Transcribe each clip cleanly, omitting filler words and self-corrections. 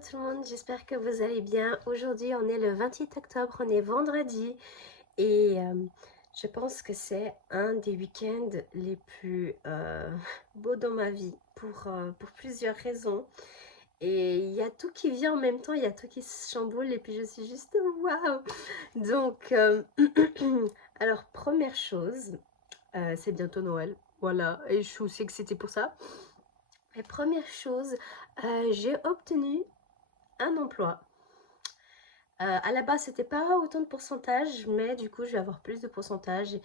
tout le monde, j'espère que vous allez bien. Aujourd'hui on est le 28 octobre, on est vendredi et je pense que c'est un des week-ends les plus beaux dans ma vie pour plusieurs raisons. Et il y a tout qui vient en même temps, il y a tout qui se chamboule et puis je suis juste waouh. Donc, alors première chose, c'est bientôt Noël, voilà, et je suis aussi excitée pour ça. Et première chose, j'ai obtenu un emploi. À la base, c'était pas autant de pourcentage, mais du coup, je vais avoir plus de pourcentage.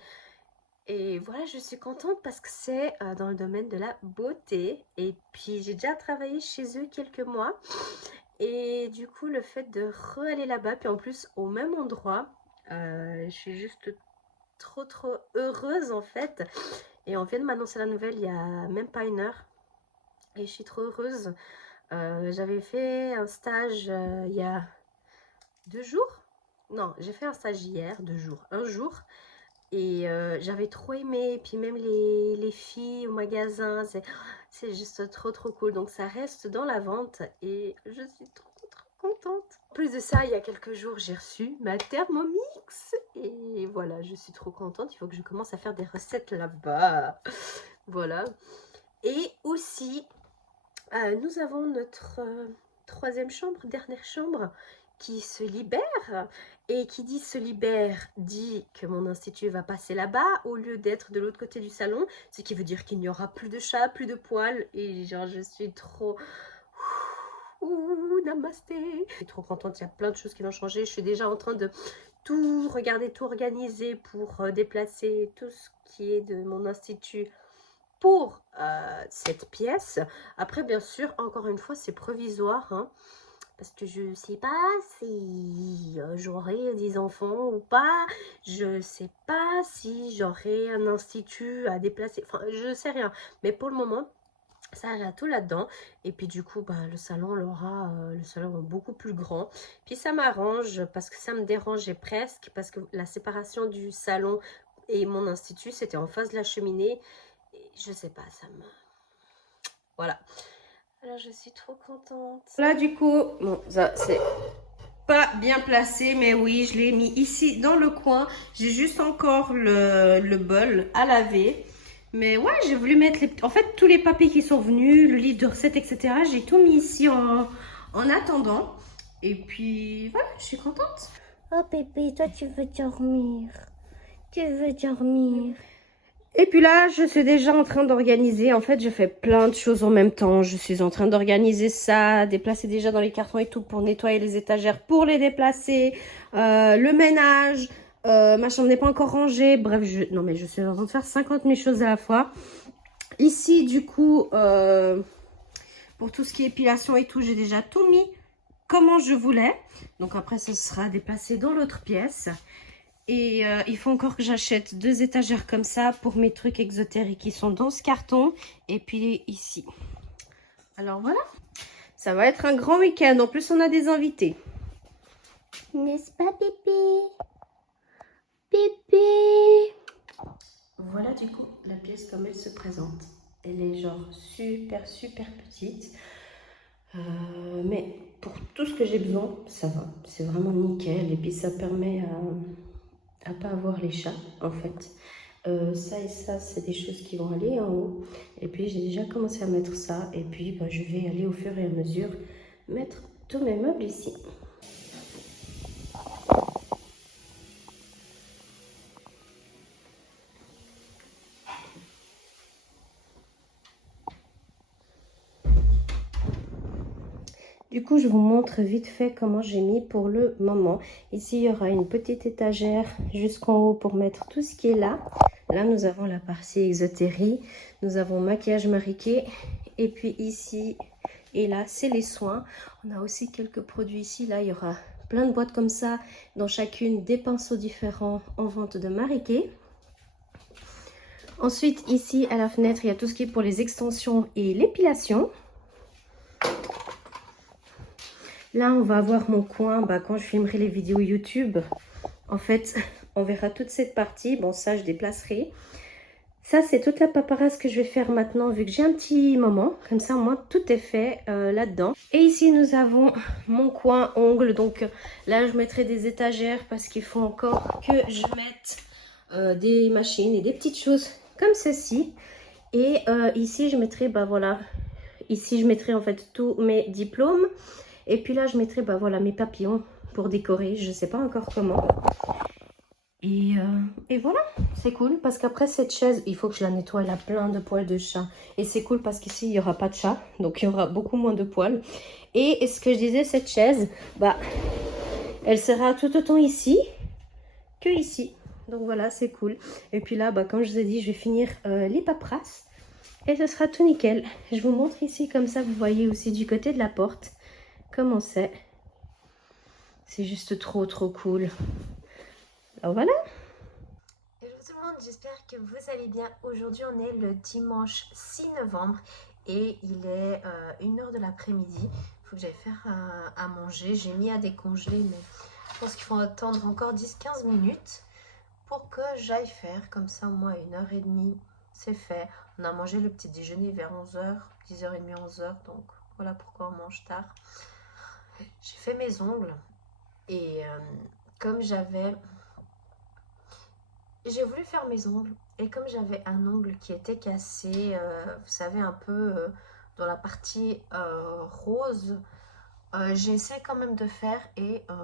Et voilà, je suis contente parce que c'est dans le domaine de la beauté. Et puis, j'ai déjà travaillé chez eux quelques mois. Et du coup, le fait de re-aller là-bas, puis en plus au même endroit, je suis juste trop heureuse en fait. Et on vient de m'annoncer la nouvelle il y a même pas une heure. Et je suis trop heureuse. J'avais fait un stage il y a 2 jours. Non, j'ai fait un stage hier, 2 jours, un jour. Et j'avais trop aimé. Et puis même les filles au magasin, c'est juste trop cool. Donc ça reste dans la vente et je suis trop contente. En plus de ça, il y a quelques jours, j'ai reçu ma Thermomix. Et voilà, je suis trop contente. Il faut que je commence à faire des recettes là-bas. Voilà. Et aussi, nous avons notre troisième chambre, dernière chambre, qui se libère. Et qui dit se libère, dit que mon institut va passer là-bas au lieu d'être de l'autre côté du salon. Ce qui veut dire qu'il n'y aura plus de chats, plus de poils. Et genre, je suis trop... Ouh, namasté. Je suis trop contente, il y a plein de choses qui vont changer. Je suis déjà en train de tout regarder, tout organiser pour déplacer tout ce qui est de mon institut pour cette pièce. Après, bien sûr, encore une fois, c'est provisoire, hein, parce que je sais pas si j'aurai des enfants ou pas. Je sais pas si j'aurai un institut à déplacer. Enfin, je sais rien. Mais pour le moment, ça ira tout là-dedans. Et puis du coup, bah, le salon est beaucoup plus grand. Puis ça m'arrange parce que ça me dérangeait presque. Parce que la séparation du salon et mon institut, c'était en face de la cheminée. Je sais pas, ça me... Voilà. Alors, je suis trop contente. Là, du coup, bon, ça, c'est pas bien placé, mais oui, je l'ai mis ici, dans le coin. J'ai juste encore le bol à laver. Mais ouais, j'ai voulu mettre les... En fait, tous les papiers qui sont venus, le livre de recettes, etc., j'ai tout mis ici en attendant. Et puis, voilà, je suis contente. Oh bébé, toi tu veux dormir. Tu veux dormir. Et puis là, je suis déjà en train d'organiser. En fait, je fais plein de choses en même temps. Je suis en train d'organiser ça, déplacer déjà dans les cartons et tout pour nettoyer les étagères, pour les déplacer, le ménage. Ma chambre n'est pas encore rangée. Bref, non mais je suis en train de faire 50 000 choses à la fois. Ici, du coup, pour tout ce qui est épilation et tout, j'ai déjà tout mis comment je voulais. Donc après, ce sera déplacé dans l'autre pièce. Et il faut encore que j'achète 2 étagères comme ça pour mes trucs exotériques qui sont dans ce carton. Et puis ici. Alors voilà. Ça va être un grand week-end. En plus, on a des invités. N'est-ce pas bébé? Bébé. Voilà du coup la pièce comme elle se présente. Elle est genre super petite. Mais pour tout ce que j'ai besoin, ça va. C'est vraiment nickel. Et puis ça permet à pas avoir les chats en fait. Ça et ça, c'est des choses qui vont aller en haut. Et puis j'ai déjà commencé à mettre ça. Et puis bah, je vais aller au fur et à mesure mettre tous mes meubles ici. Du coup, je vous montre vite fait comment j'ai mis pour le moment. Ici, il y aura une petite étagère jusqu'en haut pour mettre tout ce qui est là. Là, nous avons la partie exotérie. Nous avons maquillage mariqué. Et puis ici et là, c'est les soins. On a aussi quelques produits ici. Là, il y aura plein de boîtes comme ça. Dans chacune, des pinceaux différents en vente de mariqué. Ensuite, ici, à la fenêtre, il y a tout ce qui est pour les extensions et l'épilation. Là, on va avoir mon coin, quand je filmerai les vidéos YouTube. En fait, on verra toute cette partie. Bon, ça, je déplacerai. Ça, c'est toute la paperasse que je vais faire maintenant, vu que j'ai un petit moment. Comme ça, moi, tout est fait là-dedans. Et ici, nous avons mon coin ongles. Donc là, je mettrai des étagères parce qu'il faut encore que je mette des machines et des petites choses comme ceci. Et ici, je mettrai, bah voilà, ici, je mettrai en fait tous mes diplômes. Et puis là, je mettrai, bah voilà, mes papillons pour décorer. Je ne sais pas encore comment. Et voilà, c'est cool parce qu'après cette chaise, il faut que je la nettoie, elle a plein de poils de chat. Et c'est cool parce qu'ici, il n'y aura pas de chat, donc il y aura beaucoup moins de poils. Et ce que je disais, cette chaise, bah, elle sera tout autant ici que ici. Donc voilà, c'est cool. Et puis là, bah, comme je vous ai dit, je vais finir les paperasses et ce sera tout nickel. Je vous montre ici, comme ça, vous voyez aussi du côté de la porte comment c'est. C'est juste trop, trop cool. Alors voilà. Hello tout le monde, j'espère que vous allez bien. Aujourd'hui on est le dimanche 6 novembre et il est 1h de l'après-midi. Il faut que j'aille faire à manger. J'ai mis à décongeler mais je pense qu'il faut attendre encore 10-15 minutes pour que j'aille faire. Comme ça au moins 1h30 c'est fait. On a mangé le petit déjeuner vers 11h, 10h30, 11h, donc voilà pourquoi on mange tard. J'ai fait mes ongles et comme j'ai voulu faire mes ongles et comme j'avais un ongle qui était cassé, vous savez, un peu dans la partie rose, j'ai essayé quand même de faire et bah,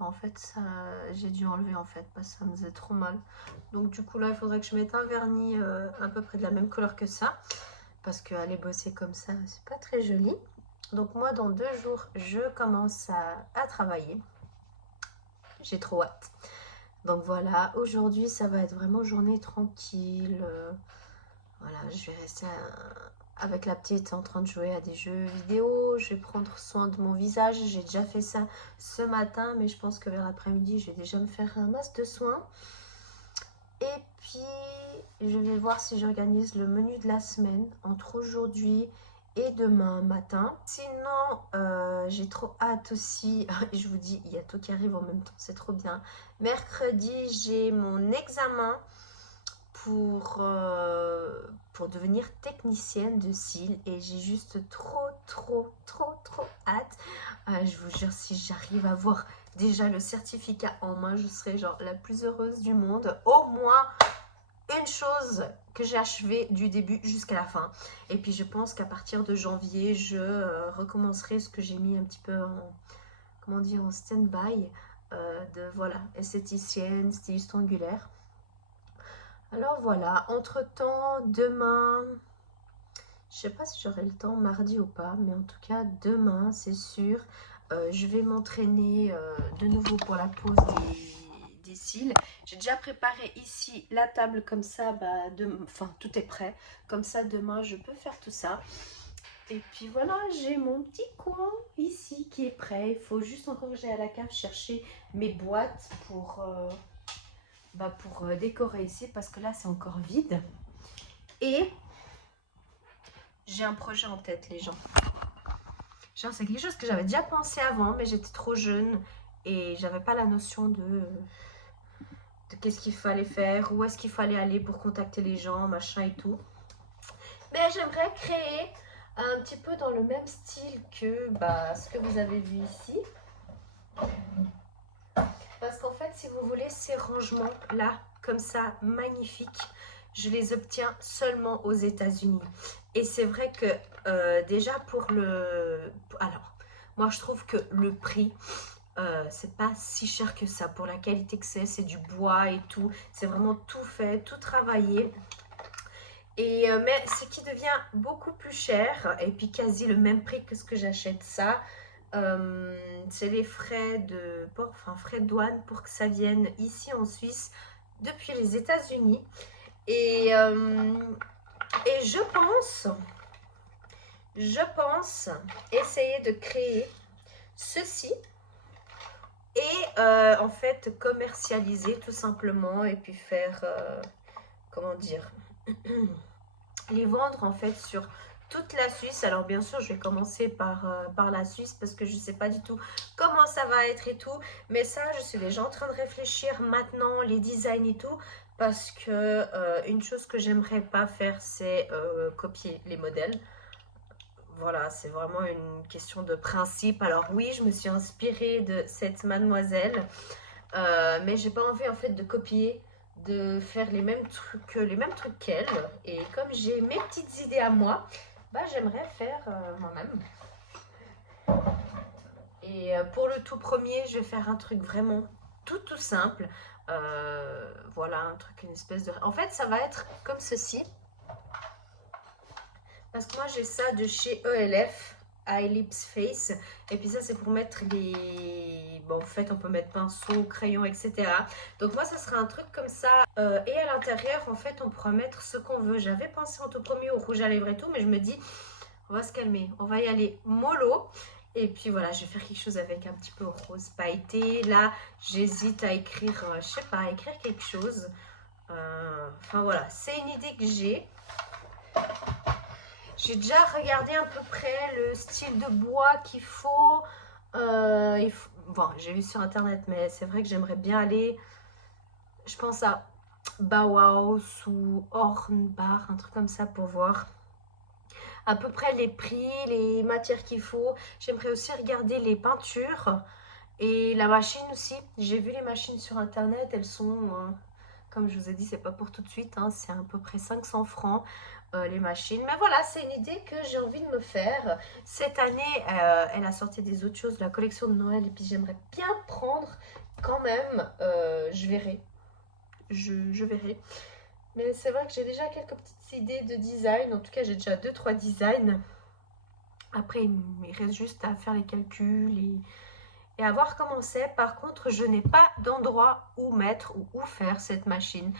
en fait, j'ai dû enlever en fait parce que ça me faisait trop mal. Donc du coup là, il faudrait que je mette un vernis à peu près de la même couleur que ça parce qu'aller bosser comme ça, c'est pas très joli. Donc moi, dans 2 jours, je commence à travailler. J'ai trop hâte. Donc voilà, aujourd'hui ça va être vraiment journée tranquille. Voilà, je vais rester avec la petite en train de jouer à des jeux vidéo. Je vais prendre soin de mon visage. J'ai déjà fait ça ce matin, mais je pense que vers l'après-midi, je vais déjà me faire un masque de soins. Et puis, je vais voir si j'organise le menu de la semaine entre aujourd'hui et demain matin. Sinon, j'ai trop hâte aussi. Je vous dis, il y a tout qui arrive en même temps, c'est trop bien. Mercredi, j'ai mon examen pour devenir technicienne de cils et j'ai juste trop hâte. Je vous jure, si j'arrive à avoir déjà le certificat en main, je serai genre la plus heureuse du monde. Au moins une chose que j'ai achevée du début jusqu'à la fin. Et puis je pense qu'à partir de janvier, je recommencerai ce que j'ai mis un petit peu en, comment dire, en stand-by, de voilà, esthéticienne, styliste angulaire. Alors voilà, entre-temps, demain, je sais pas si j'aurai le temps mardi ou pas, mais en tout cas demain, c'est sûr, je vais m'entraîner de nouveau pour la pose des cils. J'ai déjà préparé ici la table comme ça, bah, enfin tout est prêt. Comme ça demain, je peux faire tout ça. Et puis voilà, j'ai mon petit coin ici qui est prêt. Il faut juste encore que j'aille à la cave chercher mes boîtes pour décorer ici parce que là c'est encore vide. Et j'ai un projet en tête, les gens. Genre, c'est quelque chose que j'avais déjà pensé avant, mais j'étais trop jeune et j'avais pas la notion de qu'est-ce qu'il fallait faire, où est-ce qu'il fallait aller pour contacter les gens, machin et tout. Mais j'aimerais créer un petit peu dans le même style que bah, ce que vous avez vu ici. Parce qu'en fait, si vous voulez, ces rangements là, comme ça, magnifiques, je les obtiens seulement aux États-Unis. Et c'est vrai que déjà pour le... Alors, moi je trouve que le prix, c'est pas si cher que ça. Pour la qualité que c'est du bois et tout. C'est vraiment tout fait, tout travaillé. Et, mais ce qui devient beaucoup plus cher, et puis quasi le même prix que ce que j'achète ça, c'est les frais de port, enfin frais de douane pour que ça vienne ici en Suisse depuis les États-Unis. Et je pense essayer de créer ceci et en fait commercialiser tout simplement et puis faire, comment dire, les vendre en fait sur toute la Suisse. Alors bien sûr, je vais commencer par la Suisse parce que je ne sais pas du tout comment ça va être et tout. Mais ça, je suis déjà en train de réfléchir maintenant, les designs et tout. Parce que une chose que j'aimerais pas faire, c'est copier les modèles. Voilà, c'est vraiment une question de principe. Alors oui, je me suis inspirée de cette mademoiselle, mais j'ai pas envie en fait de copier, de faire les mêmes trucs qu'elle. Et comme j'ai mes petites idées à moi, bah j'aimerais faire moi-même. Et pour le tout premier, je vais faire un truc vraiment tout simple. Voilà, un truc, une espèce de... En fait, ça va être comme ceci. Parce que moi, j'ai ça de chez ELF, Ellipse Face. Et puis ça, c'est pour mettre les... Bon, en fait, on peut mettre pinceau, crayon, etc. Donc moi, ça sera un truc comme ça. Et à l'intérieur, en fait, on pourra mettre ce qu'on veut. J'avais pensé en tout premier au rouge à lèvres et tout, mais je me dis, on va se calmer. On va y aller mollo. Et puis voilà, je vais faire quelque chose avec un petit peu rose pailleté. Là, j'hésite à écrire, je sais pas, à écrire quelque chose. Enfin voilà, c'est une idée que j'ai. J'ai déjà regardé à peu près le style de bois qu'il faut. Bon, j'ai vu sur internet, mais c'est vrai que j'aimerais bien aller, je pense à Bauhaus ou Hornbach, un truc comme ça pour voir à peu près les prix, les matières qu'il faut. J'aimerais aussi regarder les peintures et la machine aussi. J'ai vu les machines sur internet, elles sont, comme je vous ai dit, c'est pas pour tout de suite, hein, c'est à peu près 500 francs. Les machines. Mais voilà, c'est une idée que j'ai envie de me faire. Cette année, elle a sorti des autres choses, la collection de Noël, et puis j'aimerais bien prendre quand même. Je verrai. Je verrai. Mais c'est vrai que j'ai déjà quelques petites idées de design. En tout cas, j'ai déjà 2-3 designs. Après, il reste juste à faire les calculs et à voir comment c'est. Par contre, je n'ai pas d'endroit où mettre ou où faire cette machine.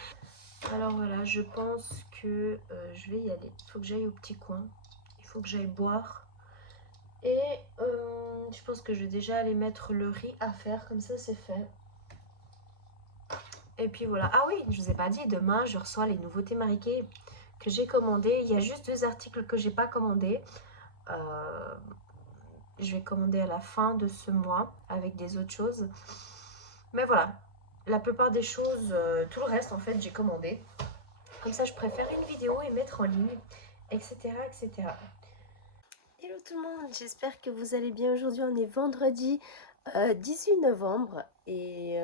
Alors voilà, je pense que je vais y aller. Il faut que j'aille au petit coin. Il faut que j'aille boire. Et je pense que je vais déjà aller mettre le riz à faire. Comme ça, c'est fait. Et puis voilà. Ah oui, je ne vous ai pas dit, demain, je reçois les nouveautés Marie-Kay que j'ai commandées. Il y a juste 2 articles que j'ai pas commandés. Je vais commander à la fin de ce mois avec des autres choses. Mais voilà, la plupart des choses, tout le reste, en fait, j'ai commandé. Comme ça, je préfère une vidéo et mettre en ligne, etc. etc. Hello tout le monde, j'espère que vous allez bien. Aujourd'hui, on est vendredi 18 novembre et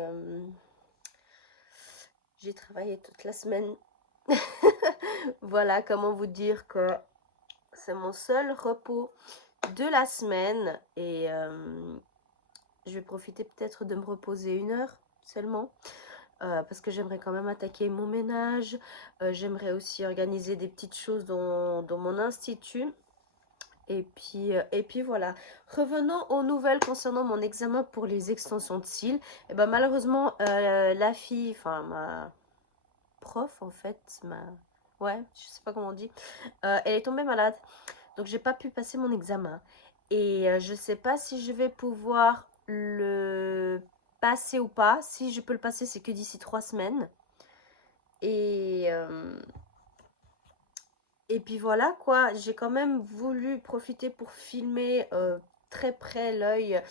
j'ai travaillé toute la semaine. Voilà, comment vous dire que c'est mon seul repos de la semaine et je vais profiter peut-être de me reposer 1 heure seulement. Parce que j'aimerais quand même attaquer mon ménage. J'aimerais aussi organiser des petites choses dans mon institut. Et puis voilà. Revenons aux nouvelles concernant mon examen pour les extensions de cils. Et ben malheureusement, la fille, enfin ma prof en fait, ouais, je sais pas comment on dit, elle est tombée malade. Donc j'ai pas pu passer mon examen. Et je sais pas si je vais pouvoir le passer ou pas. Si je peux le passer, c'est que d'ici 3 semaines. Et puis voilà quoi, j'ai quand même voulu profiter pour filmer très près l'œil,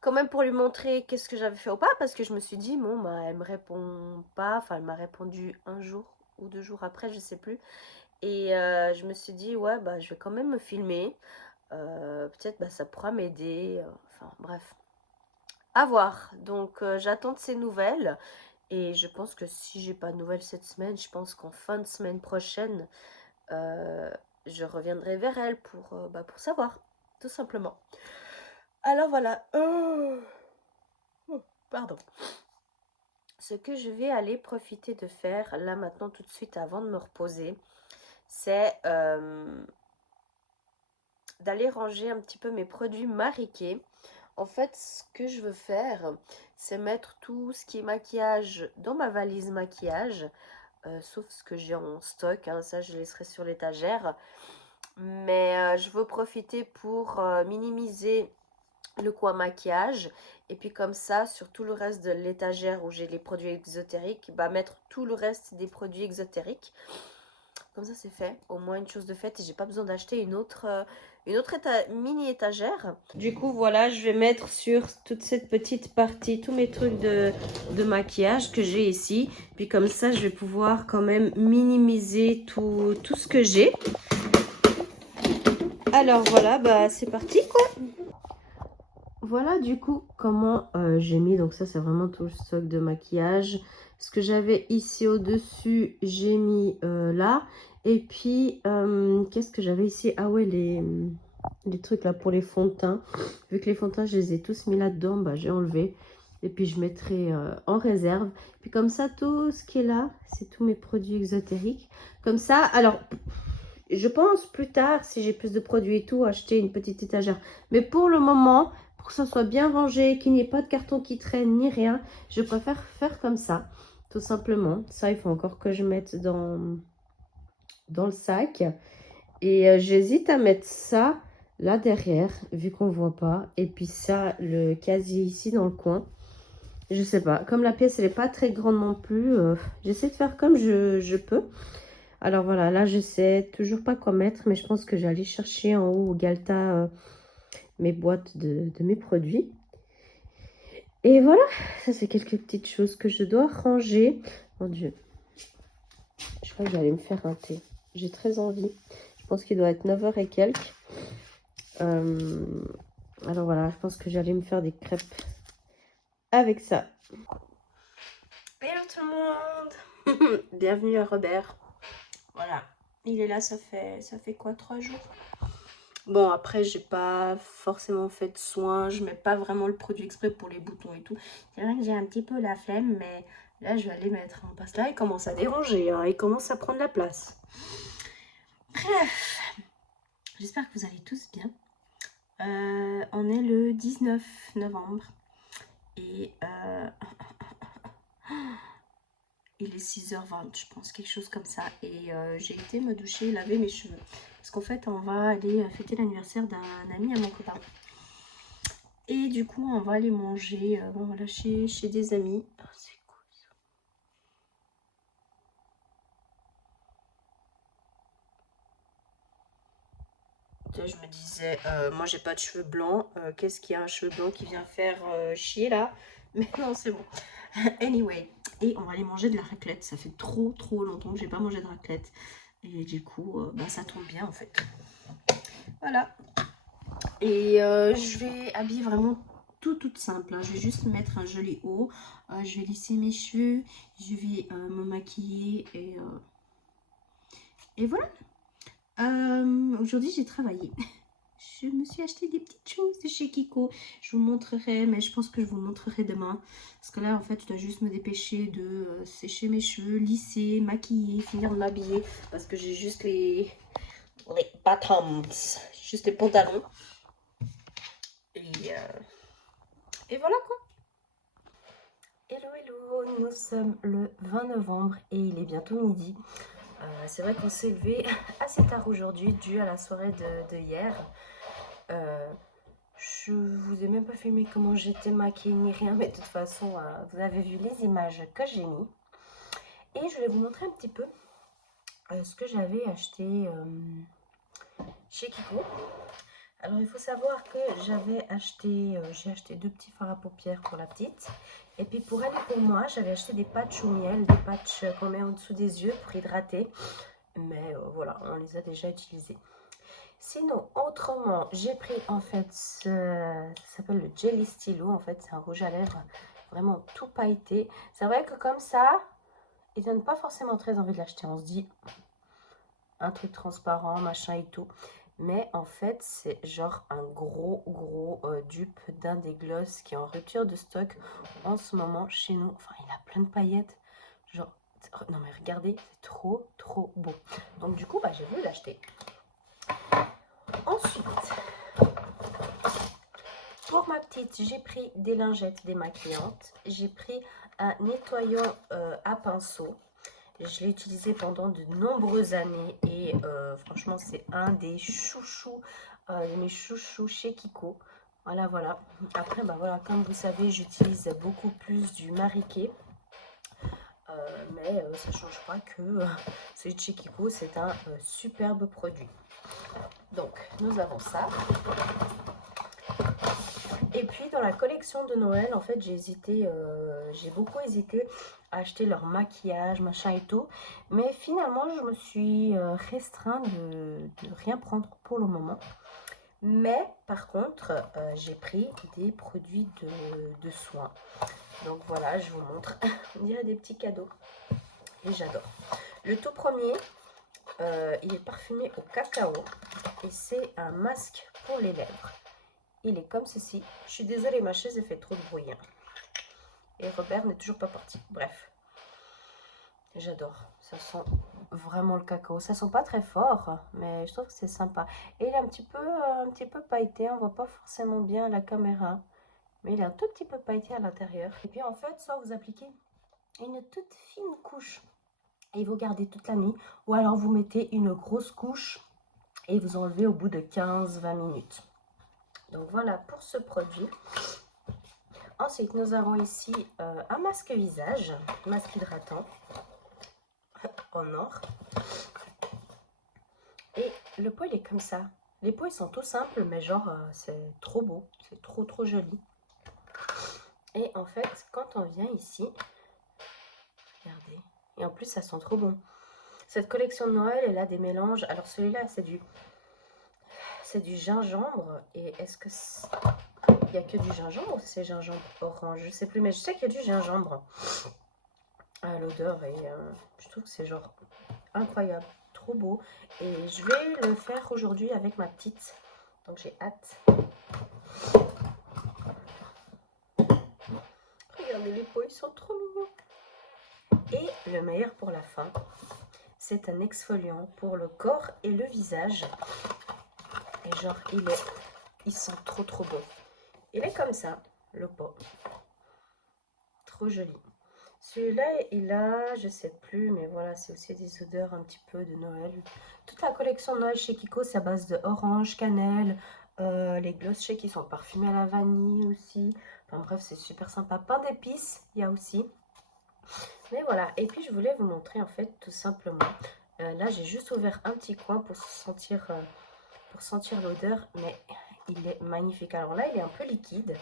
quand même pour lui montrer qu'est-ce que j'avais fait ou pas, parce que je me suis dit, bon, bah, elle me répond pas, enfin, elle m'a répondu 1 jour ou 2 jours après, je sais plus. Et je me suis dit, ouais, bah, je vais quand même me filmer, peut-être, bah, ça pourra m'aider, enfin, bref. À voir, donc j'attends de ces nouvelles, et je pense que si j'ai pas de nouvelles cette semaine, je pense qu'en fin de semaine prochaine, je reviendrai vers elle pour savoir, tout simplement. Alors voilà. Pardon. Ce que je vais aller profiter de faire là maintenant tout de suite avant de me reposer, c'est d'aller ranger un petit peu mes produits Marie-Kay. En fait, ce que je veux faire, c'est mettre tout ce qui est maquillage dans ma valise maquillage, sauf ce que j'ai en stock, hein, ça je laisserai sur l'étagère. Mais je veux profiter pour minimiser le coin maquillage. Et puis comme ça, sur tout le reste de l'étagère où j'ai les produits exotériques, bah, mettre tout le reste des produits exotériques. Comme ça c'est fait, au moins une chose de faite et j'ai pas besoin d'acheter une autre mini étagère. Du coup voilà, je vais mettre sur toute cette petite partie tous mes trucs de maquillage que j'ai ici. Puis comme ça je vais pouvoir quand même minimiser tout ce que j'ai. Alors voilà, bah c'est parti quoi. Voilà du coup comment j'ai mis, donc ça c'est vraiment tout le stock de maquillage. Ce que j'avais ici au dessus j'ai mis là. Et puis qu'est-ce que j'avais ici? Ah ouais, les trucs là pour les fonds de teint. Vu que les fonds de teint je les ai tous mis là dedans, bah j'ai enlevé. Et puis je mettrai en réserve. Puis comme ça tout ce qui est là c'est tous mes produits exotériques. Comme ça, alors je pense plus tard, si j'ai plus de produits et tout, acheter une petite étagère. Mais pour le moment, pour que ça soit bien rangé, qu'il n'y ait pas de carton qui traîne ni rien, je préfère faire comme ça, tout simplement. Ça, il faut encore que je mette dans le sac. Et j'hésite à mettre ça là derrière, vu qu'on ne voit pas. Et puis ça, le casier ici dans le coin. Je sais pas, comme la pièce, elle n'est pas très grande non plus. J'essaie de faire comme je peux. Alors voilà, là je sais toujours pas quoi mettre, mais je pense que j'allais chercher en haut au Galta mes boîtes de mes produits. Et voilà, ça c'est quelques petites choses que je dois ranger. Mon Dieu, je crois que j'allais me faire un thé. J'ai très envie. Je pense qu'il doit être 9 h et quelques. Alors voilà, je pense que j'allais me faire des crêpes avec ça. Hello tout le monde. Bienvenue à Robert. Voilà, il est là, ça fait quoi, 3 jours? Bon, après, j'ai pas forcément fait de soin, je mets pas vraiment le produit exprès pour les boutons et tout. C'est vrai que j'ai un petit peu la flemme, mais là, je vais aller mettre. Hein, parce que là, il commence à déranger, hein, il commence à prendre la place. Bref, j'espère que vous allez tous bien. On est le 19 novembre et il est 6 h 20, je pense, quelque chose comme ça. Et j'ai été me doucher, laver mes cheveux. Parce qu'en fait, on va aller fêter l'anniversaire d'un ami à mon copain. Et du coup, on va aller manger voilà, chez des amis. Oh, c'est cool ça. Je me disais, moi j'ai pas de cheveux blancs. Qu'est-ce qu'il y a un cheveu blanc qui vient faire chier là? Mais non, c'est bon. Anyway, et on va aller manger de la raclette. Ça fait trop longtemps que j'ai pas mangé de raclette. Et du coup, bah, ça tombe bien en fait. Voilà. Et je vais habiller vraiment toute simple. Hein. Je vais juste mettre un joli haut. Je vais lisser mes cheveux. Je vais me maquiller. Et voilà. Aujourd'hui, j'ai travaillé. Je me suis acheté des petites choses de chez Kiko. Je vous montrerai, mais je pense que je vous le montrerai demain. Parce que là, en fait, je dois juste me dépêcher de sécher mes cheveux, lisser, maquiller, finir de m'habiller. Parce que j'ai juste les bottoms, juste les pantalons. Et voilà quoi. Hello, nous sommes le 20 novembre et il est bientôt midi. C'est vrai qu'on s'est levé assez tard aujourd'hui dû à la soirée de hier. Je vous ai même pas filmé comment j'étais maquillée ni rien, mais de toute façon vous avez vu les images que j'ai mis. Et je vais vous montrer un petit peu ce que j'avais acheté chez Kiko. Alors il faut savoir que j'ai acheté 2 petits fards à paupières pour la petite. Et puis pour elle et pour moi, j'avais acheté des patchs au miel, des patchs qu'on met en dessous des yeux pour hydrater. Mais voilà, on les a déjà utilisés. Sinon, autrement, j'ai pris en fait ça s'appelle le Jelly Stylo. En fait, c'est un rouge à lèvres vraiment tout pailleté. C'est vrai que comme ça, il donne pas forcément très envie de l'acheter. On se dit un truc transparent, machin et tout. Mais en fait, c'est genre un gros dupe d'un des gloss qui est en rupture de stock en ce moment chez nous. Enfin, il a plein de paillettes. Genre, non mais regardez, c'est trop beau. Donc du coup, bah, j'ai voulu l'acheter. Ensuite, pour ma petite, j'ai pris des lingettes démaquillantes. J'ai pris un nettoyant à pinceau. Je l'ai utilisé pendant de nombreuses années et franchement c'est un des chouchous, de mes chouchous chez Kiko. Voilà. Après, bah voilà, comme vous savez, j'utilise beaucoup plus du Marie Kay. mais ça ne change pas que celui de chez Kiko, c'est un superbe produit. Donc, nous avons ça. Et puis, dans la collection de Noël, en fait, j'ai beaucoup hésité à acheter leur maquillage, machin et tout. Mais finalement, je me suis restreint de rien prendre pour le moment. Mais, par contre, j'ai pris des produits de soins. Donc voilà, je vous montre. On dirait des petits cadeaux. Et j'adore. Le tout premier, il est parfumé au cacao. Et c'est un masque pour les lèvres. Il est comme ceci. Je suis désolée, ma chaise fait trop de bruit. Hein. Et Robert n'est toujours pas parti. Bref. J'adore. Ça sent vraiment le cacao. Ça sent pas très fort, mais je trouve que c'est sympa. Et il est un petit peu pailleté. On voit pas forcément bien à la caméra. Mais il est un tout petit peu pailleté à l'intérieur. Et puis en fait, soit vous appliquez une toute fine couche et vous gardez toute la nuit. Ou alors vous mettez une grosse couche et vous enlevez au bout de 15-20 minutes. Donc voilà pour ce produit. Ensuite, nous avons ici un masque visage, masque hydratant en or. Et le pot, il est comme ça. Les pots, ils sont tout simples, mais genre, c'est trop beau. C'est trop joli. Et en fait, quand on vient ici, regardez. Et en plus, ça sent trop bon. Cette collection de Noël, elle a des mélanges. Alors celui-là, c'est du gingembre. Et est-ce que il n'y a que du gingembre ou c'est gingembre orange? Je sais plus, mais je sais qu'il y a du gingembre. Ah, l'odeur et je trouve que c'est genre incroyable, trop beau. Et je vais le faire aujourd'hui avec ma petite. Donc j'ai hâte. Regardez les pots, ils sont trop mignons. Et le meilleur pour la fin, c'est un exfoliant pour le corps et le visage. Et genre, il sent trop bon. Il est comme ça, le pot. Trop joli. Celui-là, il a, je sais plus, mais voilà, c'est aussi des odeurs un petit peu de Noël. Toute la collection de Noël chez Kiko, c'est à base de orange, cannelle. Les gloss chez qui sont parfumés à la vanille aussi. Enfin bref, c'est super sympa. Pain d'épices, il y a aussi. Mais voilà, et puis je voulais vous montrer en fait tout simplement. Là, j'ai juste ouvert un petit coin pour sentir l'odeur, mais il est magnifique. Alors là, il est un peu liquide.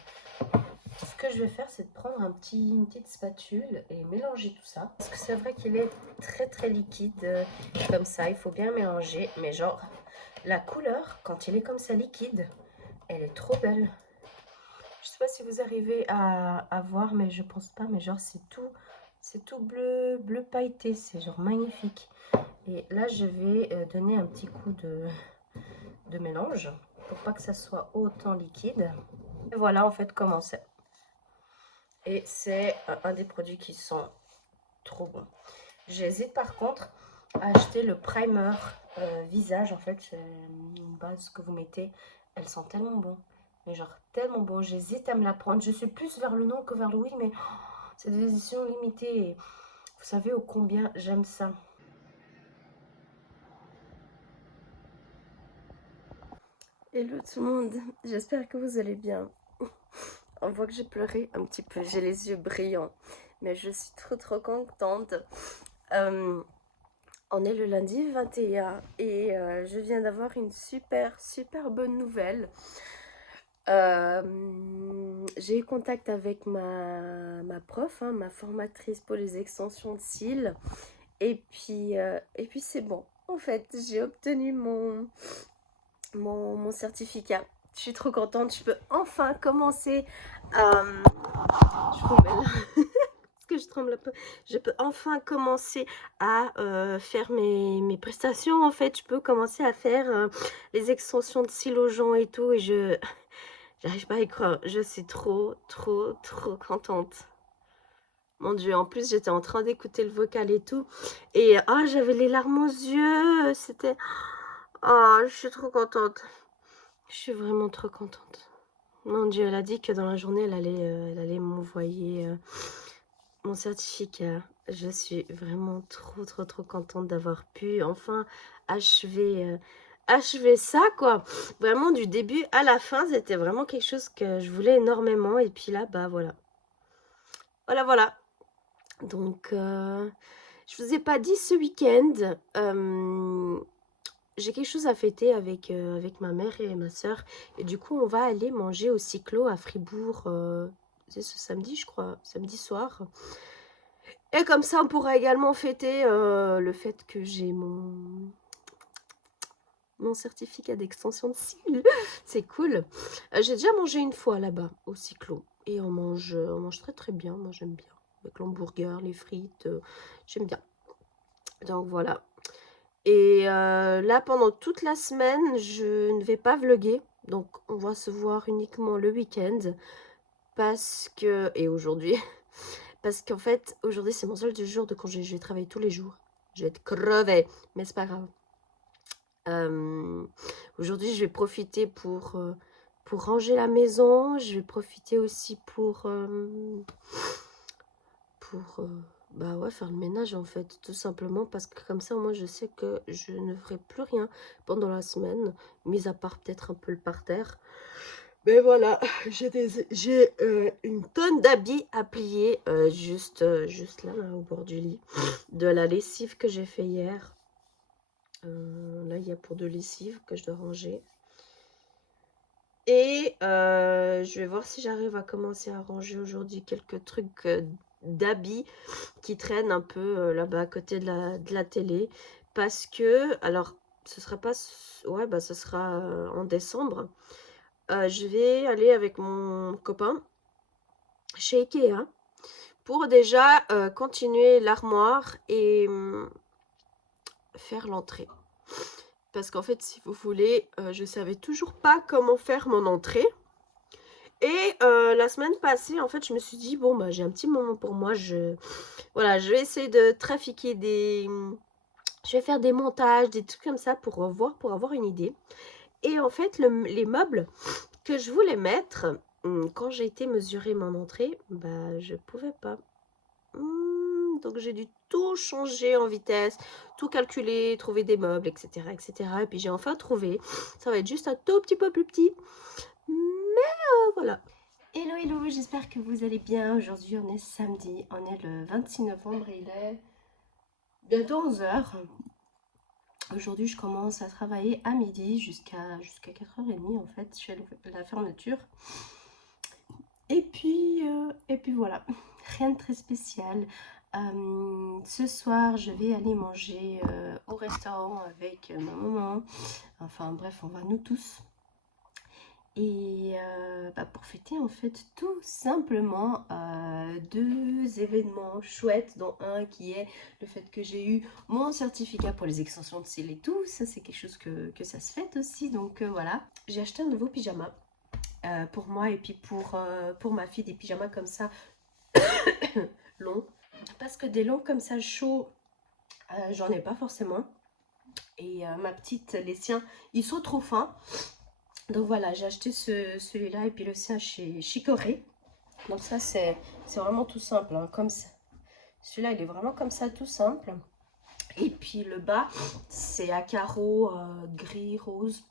Ce que je vais faire, c'est de prendre une petite spatule et mélanger tout ça. Parce que c'est vrai qu'il est très liquide comme ça. Il faut bien mélanger. Mais genre, la couleur, quand il est comme ça liquide, elle est trop belle. Je sais pas si vous arrivez à voir, mais je pense pas. Mais genre, c'est tout bleu pailleté. C'est genre magnifique. Et là, je vais donner un petit coup de mélange pour pas que ça soit autant liquide. Et voilà en fait comment c'est. Et c'est un des produits qui sont trop bons. J'hésite par contre à acheter le primer visage. En fait, c'est une base que vous mettez. Elle sent tellement bon. Mais genre tellement bon. J'hésite à me la prendre. Je suis plus vers le non que vers le oui. Mais c'est des éditions limitées. Et vous savez ô combien j'aime ça. Hello tout le monde. J'espère que vous allez bien. On voit que j'ai pleuré un petit peu, j'ai les yeux brillants, mais je suis trop contente. On est le lundi 21 et je viens d'avoir une super bonne nouvelle. J'ai eu contact avec ma prof, hein, ma formatrice pour les extensions de cils, et puis c'est bon. En fait, j'ai obtenu mon certificat. Je suis trop contente, je peux enfin commencer à... Je vous mets là. Parce que je tremble un peu. Je peux enfin commencer à faire mes prestations. En fait, je peux commencer à faire les extensions de cils aux gens et tout. Et j'arrive pas à y croire. Je suis trop contente. Mon Dieu, en plus, j'étais en train d'écouter le vocal et tout. Et j'avais les larmes aux yeux. C'était... Oh, je suis trop contente. Je suis vraiment trop contente. Mon Dieu, elle a dit que dans la journée, elle allait m'envoyer mon certificat. Je suis vraiment trop contente d'avoir pu enfin achever ça, quoi. Vraiment, du début à la fin, c'était vraiment quelque chose que je voulais énormément. Et puis là, bah voilà. Voilà. Donc, je vous ai pas dit ce week-end, j'ai quelque chose à fêter avec ma mère et ma soeur. Et du coup, on va aller manger au Cyclo à Fribourg. C'est ce samedi, je crois, samedi soir. Et comme ça, on pourra également fêter le fait que j'ai mon certificat d'extension de cils. C'est cool. J'ai déjà mangé une fois là-bas, au Cyclo. Et on mange très très bien. Moi, j'aime bien. Avec l'hamburger, les frites, j'aime bien. Donc voilà. Et là, pendant toute la semaine, je ne vais pas vlogger. Donc, on va se voir uniquement le week-end. Parce que... Et aujourd'hui. Parce qu'en fait, aujourd'hui, c'est mon seul jour de congé. Je vais travailler tous les jours. Je vais être crevée. Mais c'est pas grave. Aujourd'hui, je vais profiter pour ranger la maison. Je vais profiter aussi pour bah ouais, faire le ménage en fait, tout simplement parce que comme ça, moi, je sais que je ne ferai plus rien pendant la semaine, mis à part peut-être un peu le parterre. Mais voilà, j'ai une tonne d'habits à plier juste là, au bord du lit, de la lessive que j'ai fait hier. Là, il y a pour de lessive que je dois ranger. Et je vais voir si j'arrive à commencer à ranger aujourd'hui quelques trucs d'habits qui traînent un peu là-bas à côté de la télé. Parce que, alors, ce sera pas... Ouais, bah ce sera en décembre. Je vais aller avec mon copain chez Ikea pour déjà continuer l'armoire et faire l'entrée. Parce qu'en fait, si vous voulez, je savais toujours pas comment faire mon entrée. Et la semaine passée, en fait, je me suis dit, bon, bah, j'ai un petit moment pour moi. Voilà, je vais essayer de trafiquer des... Je vais faire des montages, des trucs comme ça pour voir, pour avoir une idée. Et en fait, les meubles que je voulais mettre, quand j'ai été mesurer mon entrée, bah, je pouvais pas. Donc j'ai dû tout changer en vitesse, tout calculer, trouver des meubles, etc. etc. Et puis j'ai enfin trouvé. Ça va être juste un tout petit peu plus petit. Mais voilà. Hello, hello, j'espère que vous allez bien. Aujourd'hui, on est samedi, on est le 26 novembre et il est bientôt 11 h. Aujourd'hui, je commence à travailler à midi jusqu'à 4h30 en fait. Je fais la fermeture. Et puis voilà, rien de très spécial. Ce soir, je vais aller manger au restaurant avec ma maman. Enfin bref, on va nous tous. Et bah, pour fêter en fait tout simplement deux événements chouettes, dont un qui est le fait que j'ai eu mon certificat pour les extensions de cils et tout. Ça c'est quelque chose que ça se fête aussi, donc voilà. J'ai acheté un nouveau pyjama pour moi et puis pour ma fille, des pyjamas comme ça longs. Parce que des longs comme ça chauds, j'en ai pas forcément. Et ma petite, les siens, ils sont trop fins. Donc voilà, j'ai acheté celui-là et puis le sien chez Chicorée. Donc ça, c'est vraiment tout simple, hein, comme ça. Celui-là, il est vraiment comme ça, tout simple. Et puis le bas, c'est à carreaux gris, rose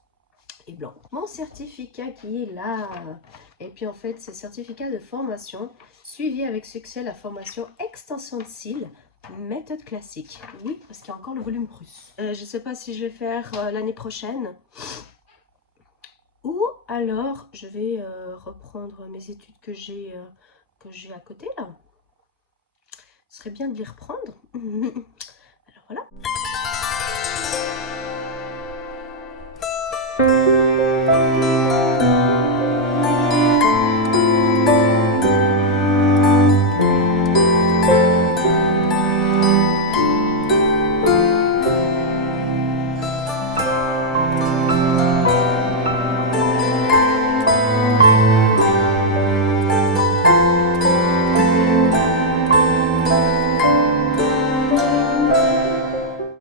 et blanc. Mon certificat qui est là. Et puis en fait, c'est certificat de formation, suivi avec succès la formation extension de cils, méthode classique. Oui, parce qu'il y a encore le volume russe. Je ne sais pas si je vais faire l'année prochaine. Ou alors, je vais reprendre mes études que j'ai à côté, là. Ce serait bien de les reprendre. Alors, voilà.